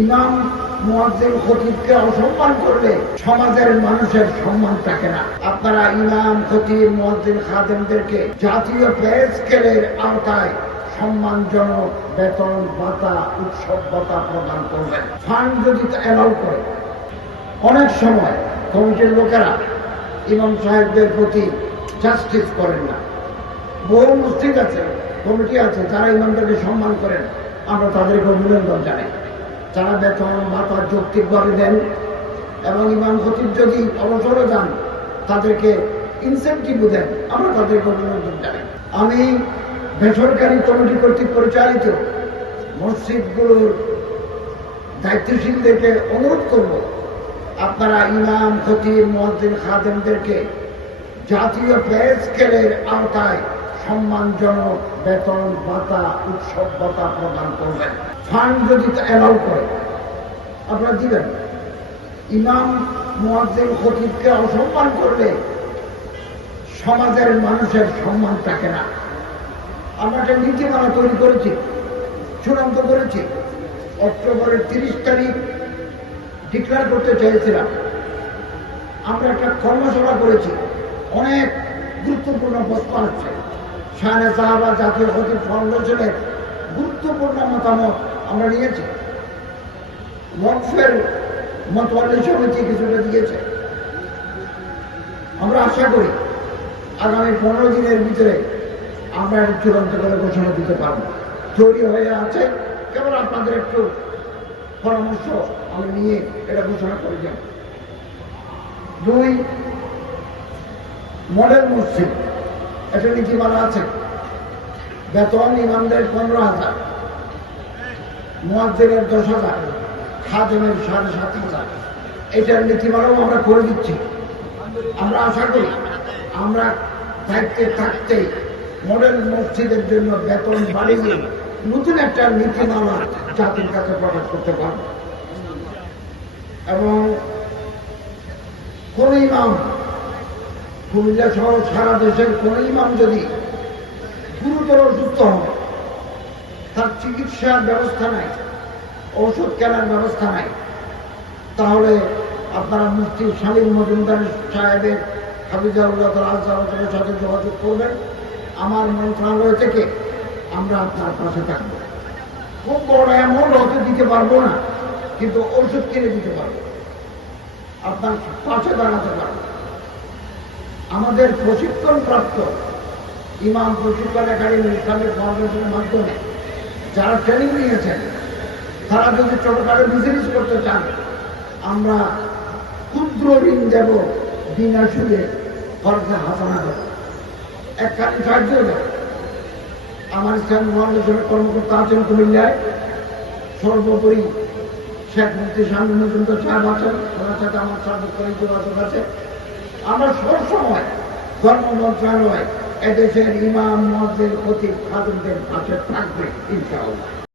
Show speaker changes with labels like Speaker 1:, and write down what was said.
Speaker 1: ইমাম মুয়াজ্জিন খতিবকে অসম্মান করলে সমাজের মানুষের সম্মান থাকে না। আপনারা ইমাম, খতিব, মুয়াজ্জিন খাদেমদেরকে জাতীয় পে স্কেলের আওতায় সম্মানজনক বেতন, ভাতা, উৎসব, ভাতা প্রদান করবেন। ফান্ড যদি অ্যালাউ করে, অনেক সময় কমিটির লোকেরা ইমাম সাহেবদের প্রতি জাস্টিস করেন না। বহু মসজিদ আছে, কমিটি আছে, যারা ইমামদেরকে সম্মান করেন। আমরা তাদেরকে অভিনন্দন জানাই। যারা বেতন ভাতা যৌক্তিকভাবে দেন এবং ইমাম খতিব যদি অবসরে যান, তাদেরকে ইনসেন্টিভ দেন। আমরা তাদেরকে অভিনন্দন জানাই আমি বেসরকারি কমিটি কর্তৃক পরিচালিত মসজিদগুলোর দায়িত্বশীলদেরকে অনুরোধ করব, আপনারা ইমাম, খতিব মহাদ্দিন খাদেমদেরকে জাতীয় পে স্কেলের আওতায় সম্মানজনক বেতন, ভাতা, উৎসব, ভাতা প্রদান করবেন। ফান্ড যদি অ্যালাউ করে আপনারা দিবেন ইমাম, মুয়াজ্জিন, খতিবকে অসম্মান করলে সমাজের মানুষের সম্মান থাকে না। আমরা একটা নীতিমালা তৈরি করেছি, চূড়ান্ত করেছি। অক্টোবরের তিরিশ তারিখ ডিক্লেয়ার করতে চেয়েছিলাম। আমরা একটা কর্মশালা করেছি। অনেক গুরুত্বপূর্ণ প্রস্তাব আছে। শাহানে সাহাবা জাতীয় হকিম ফাউন্ডেশনের গুরুত্বপূর্ণ মতামত আমরা নিয়েছি। ওয়াকফের মতওয়ালি সমিতি কিছুটা দিয়েছে। আমরা আশা করি আগামী পনেরো দিনের ভিতরে আমরা চূড়ান্ত করে ঘোষণা দিতে পারব। তৈরি হয়ে আছে। কেবল আপনাদের একটু পরামর্শ আমি নিয়ে এটা ঘোষণা করে যাব দুই, মডেল মসজিদ। একটা নীতিমালা আছে। বেতন ইমামদের পনেরো হাজার দশ হাজার, খাদেমের সাড়ে সাত হাজার। এটার নীতিমালাও আমরা করে দিচ্ছি। আমরা আশা করি, আমরা দায়িত্বে থাকতে মডেল মসজিদের জন্য বেতন বাড়িয়ে নতুন একটা নীতিমালা জাতির কাছে প্রকাশ করতে পারব। এবং কোন ইমাম কুমিল্লা সহ সারা দেশের কোন ইমাম যদি গুরুতর অসুস্থ হয় তার চিকিৎসার ব্যবস্থা নাই, ঔষধ কেনার ব্যবস্থা নাই, তাহলে আপনারা মুফতি শালীম মজুমদার সাহেবের হাফিজাউল্লাহ আজহারের সাথে যোগাযোগ করবেন। আমার মন্ত্রণালয় থেকে আমরা আপনার পাশে থাকব। খুব বড় অ্যামাউন্ট হয়তো দিতে পারব না, কিন্তু ওষুধ কিনে দিতে পারব। আপনার পাশে দাঁড়াতে পারব। আমাদের প্রশিক্ষণপ্রাপ্ত ইমাম প্রশিক্ষণ একাডেমি ইসলামিক ফাউন্ডেশনের মাধ্যমে যারা ট্রেনিং নিয়েছেন, তারা যদি ছোটখাটো বিজনেস করতে চান, আমরা ক্ষুদ্র ঋণ দেব, বিনা সুদে খরচা হাসানা দেব একখানি সাহায্য দেব আমার ইসলাম ফাউন্ডেশনের কর্মকর্তা আছেন কুমিল্লায়। সর্বোপরি শেখ মুক্তি স্বামী মজুমদার সাহেব আছেন। ওনার সাথে আমার সার্বক্ষণিক যোগাযোগ আছে। আমরা সবসময় ধর্ম মন্ত্রণালয় এদেশের ইমাম মসজিদ খতিব খাদুমদের পাশে থাকবে ইনশাআল্লাহ।